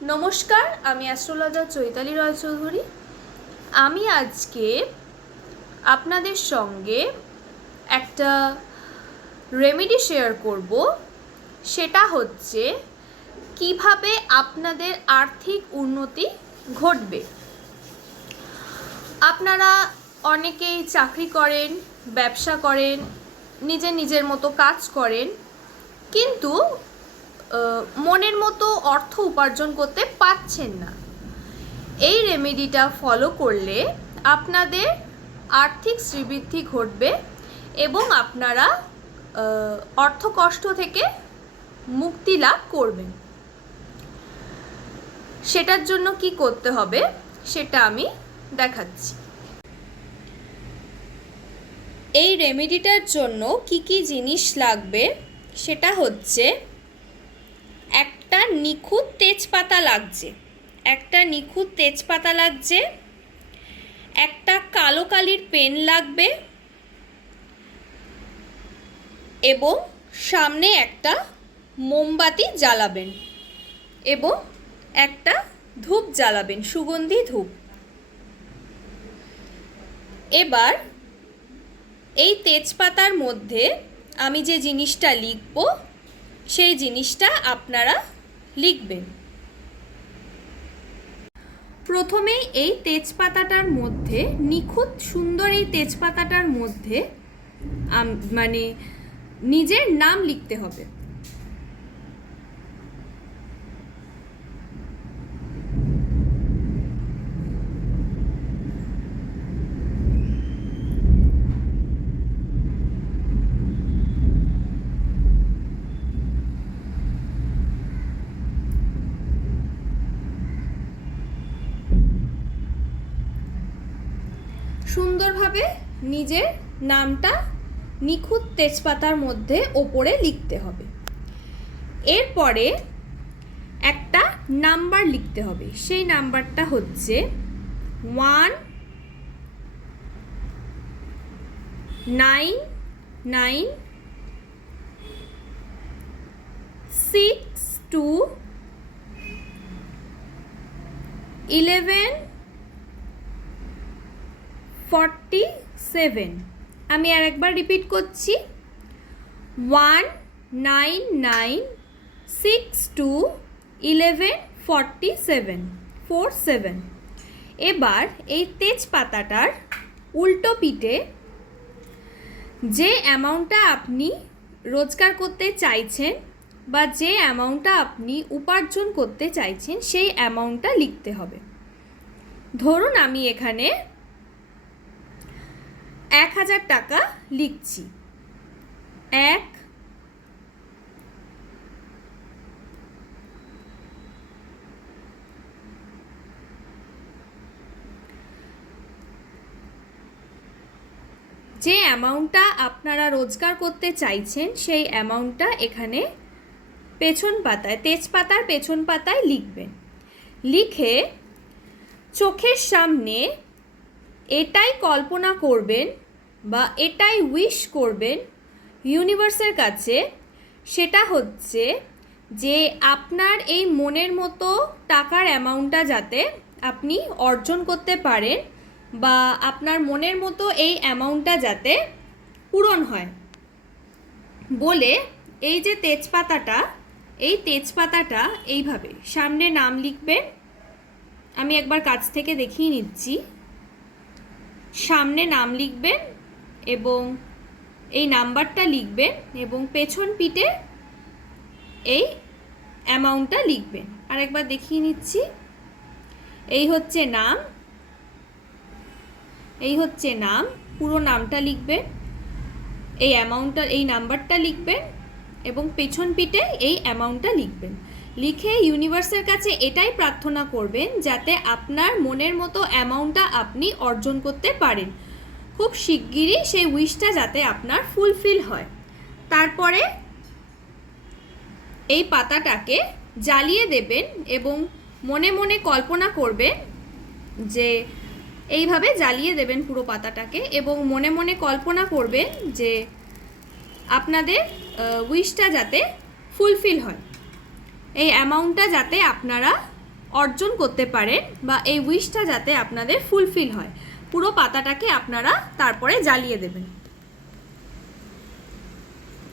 নমস্কার, আমি অ্যাস্ট্রোলজার চৈতালি রায়চৌধুরী। আমি আজকে আপনাদের সঙ্গে একটা রেমেডি শেয়ার করব। সেটা হচ্ছে কিভাবে আপনাদের আর্থিক উন্নতি ঘটবে। আপনারা অনেকেই চাকরি করেন, ব্যবসা করেন, নিজের মতো কাজ করেন, কিন্তু মনের মতো অর্থ উপার্জন করতে পারছেন না। এই রেমেডিটা ফলো করলে আপনাদের আর্থিক শ্রীবৃদ্ধি ঘটবে এবং আপনারা অর্থকষ্ট থেকে মুক্তি লাভ করবেন। সেটার জন্য কি করতে হবে সেটা আমি দেখাচ্ছি। এই রেমেডিটার জন্য কি কি জিনিস লাগবে সেটা হচ্ছে একটা নিখুঁত তেজপাতা লাগছে, একটা কালো কালির পেন লাগবে এবং সামনে একটা মোমবাতি জ্বালাবেন এবং একটা ধূপ জ্বালাবেন, সুগন্ধি ধূপ। এবার এই তেজপাতার মধ্যে আমি যে জিনিসটা লিখব সেই জিনিসটা আপনারা লিখবেন। প্রথমে এই তেজপাতাটার মধ্যে, নিখুঁত সুন্দর এই তেজপাতাটার মধ্যে মানে নিজের নাম লিখতে হবে। সুন্দরভাবে নিজের নামটা নিখুঁত তেজপাতার মধ্যে ওপরে লিখতে হবে। এরপরে একটা নাম্বার লিখতে হবে। সেই নাম্বারটা হচ্ছে 19961147। আমি আর একবার রিপিট করছি, 1996214747। এবার এই তেজপাতাটার উল্টো পিঠে যে অ্যামাউন্টটা আপনি রোজগার করতে চাইছেন বা যে অ্যামাউন্টটা আপনি উপার্জন করতে চাইছেন সেই অ্যামাউন্টটা লিখতে হবে। ধরুন আমি এখানে 1000 টাকা লিখছি। যে অ্যামাউন্টটা আপনারা রোজগার করতে চাইছেন সেই অ্যামাউন্টটা এখানে পেছন পাতায়, তেজপাতার পেছন পাতায় লিখবেন। লিখে চোখের সামনে এটাই কল্পনা করবেন বা এটাই উইশ করবেন ইউনিভার্সের কাছে, সেটা হচ্ছে যে আপনার এই মনের মতো টাকার অ্যামাউন্টটা যাতে আপনি অর্জন করতে পারেন বা আপনার মনের মতো এই অ্যামাউন্টটা যাতে পূরণ হয় বলে এই যে তেজপাতাটা, এই তেজপাতাটা এইভাবে সামনে নাম লিখবেন। আমি একবার কাছ থেকে দেখিয়ে নিচ্ছি। সামনে নাম লিখবেন এবং এই নাম্বারটা লিখবেন এবং পেছন পিঠে এই অ্যামাউন্টটা লিখবেন। আর একবার দেখিয়ে নিচ্ছি। এই হচ্ছে নাম, পুরো নামটা লিখবেন, এই অ্যামাউন্টটা, এই নাম্বারটা লিখবেন এবং পেছন পিঠে এই অ্যামাউন্টটা লিখবেন। লিখে ইউনিভার্সের কাছে এটাই প্রার্থনা করবেন যাতে আপনার মনের মতো অ্যামাউন্টটা আপনি অর্জন করতে পারেন। খুব শিগগিরই সেই উইশটা যাতে আপনার ফুলফিল হয়। তারপরে এই পাতাটাকে জ্বালিয়ে দেবেন এবং মনে মনে কল্পনা করবেন যে এইভাবে জ্বালিয়ে দেবেন পুরো পাতাটাকে এবং মনে মনে কল্পনা করবেন যে আপনাদের উইশটা যাতে ফুলফিল হয়, এই অ্যামাউন্টটা যাতে আপনারা অর্জন করতে পারেন বা এই উইশটা যাতে আপনাদের ফুলফিল হয়। পুরো পাতাটাকে আপনারা তারপরে জ্বালিয়ে দেবেন।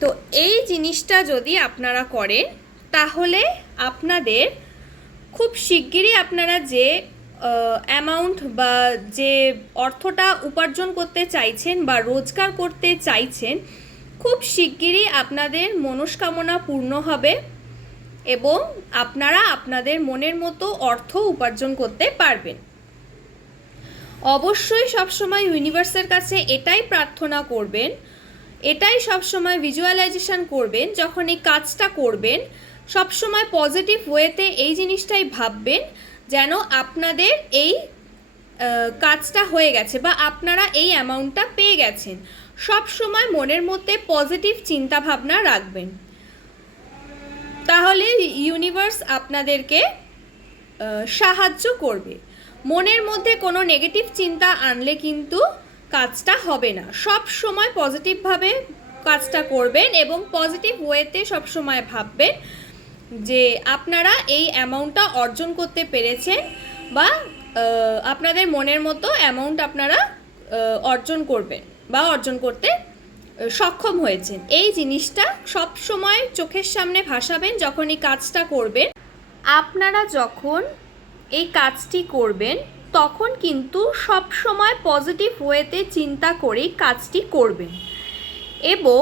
তো এই জিনিসটা যদি আপনারা করেন তাহলে আপনাদের খুব শিগগিরই আপনারা যে অ্যামাউন্ট বা যে অর্থটা উপার্জন করতে চাইছেন বা রোজগার করতে চাইছেন, খুব শিগগিরই আপনাদের মনস্কামনা পূর্ণ হবে এবং আপনারা আপনাদের মনের মতো অর্থ উপার্জন করতে পারবেন। অবশ্যই সবসময় ইউনিভার্সের কাছে এটাই প্রার্থনা করবেন, এটাই সবসময় ভিজুয়ালাইজেশন করবেন যখন এই কাজটা করবেন, সবসময় পজিটিভ ওয়েতে এই জিনিসটাই ভাববেন যেন আপনাদের এই কাজটা হয়ে গেছে বা আপনারা এই অ্যামাউন্টটা পেয়ে গেছেন। সব সময় মনের মধ্যে পজিটিভ চিন্তা ভাবনা রাখবেন, তাহলে ইউনিভার্স আপনাদেরকে সাহায্য করবে। মনের মধ্যে কোনো নেগেটিভ চিন্তা আনলে কিন্তু কাজটা হবে না। সব সময় পজিটিভভাবে কাজটা করবেন এবং পজিটিভ ওয়েতে সবসময় ভাববেন যে আপনারা এই অ্যামাউন্টটা অর্জন করতে পেরেছেন বা আপনাদের মনের মতো অ্যামাউন্ট আপনারা অর্জন করবেন বা অর্জন করতে সক্ষম হয়েছেন। এই জিনিসটা সব সময় চোখের সামনে ভাসাবেন যখন এই কাজটা করবেন। আপনারা যখন এই কাজটি করবেন তখন কিন্তু সব সময় পজিটিভ ওয়েতে চিন্তা করেই কাজটি করবেন এবং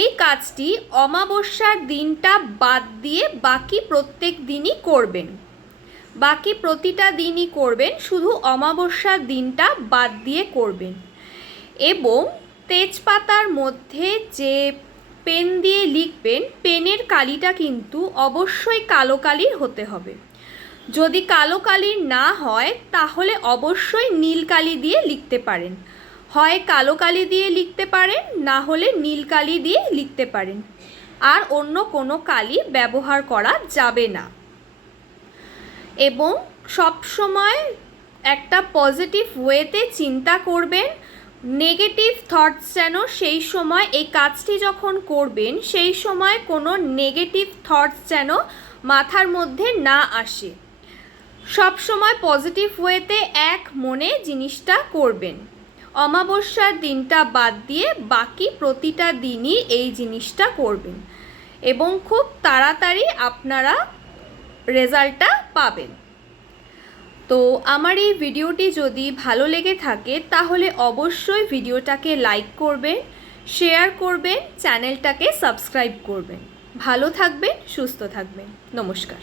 এই কাজটি অমাবস্যার দিনটা বাদ দিয়ে বাকি প্রত্যেক দিনই করবেন। বাকি প্রতিটা দিনই করবেন, শুধু অমাবস্যার দিনটা বাদ দিয়ে করবেন। এবং তেজপাতার মধ্যে যে পেন দিয়ে লিখবেন, পেনের কালিটা কিন্তু অবশ্যই কালো কালির হতে হবে। যদি কালো কালির না হয় তাহলে অবশ্যই নীল কালি দিয়ে লিখতে পারেন। হয় কালো কালি দিয়ে লিখতে পারেন, না হলে নীল কালি দিয়ে লিখতে পারেন। আর অন্য কোনো কালি ব্যবহার করা যাবে না। এবং সব সময় একটা পজিটিভ ওয়েতে চিন্তা করবেন। নেগেটিভ থটস যেন সেই সময় এই কাজটি যখন করবেন সেই সময় কোনো নেগেটিভ থটস যেন মাথার মধ্যে না আসে। সব সময় পজিটিভ ওয়েতে এক মনে জিনিসটা করবেন। অমাবস্যার দিনটা বাদ দিয়ে বাকি প্রতিটা দিনই এই জিনিসটা করবেন এবং খুব তাড়াতাড়ি আপনারা রেজাল্টটা পাবেন। তো আমার এই ভিডিওটি যদি ভালো লেগে থাকে তাহলে অবশ্যই ভিডিওটাকে লাইক করবেন, শেয়ার করবেন, চ্যানেলটাকে সাবস্ক্রাইব করবেন। ভালো থাকবেন, সুস্থ থাকবেন। নমস্কার।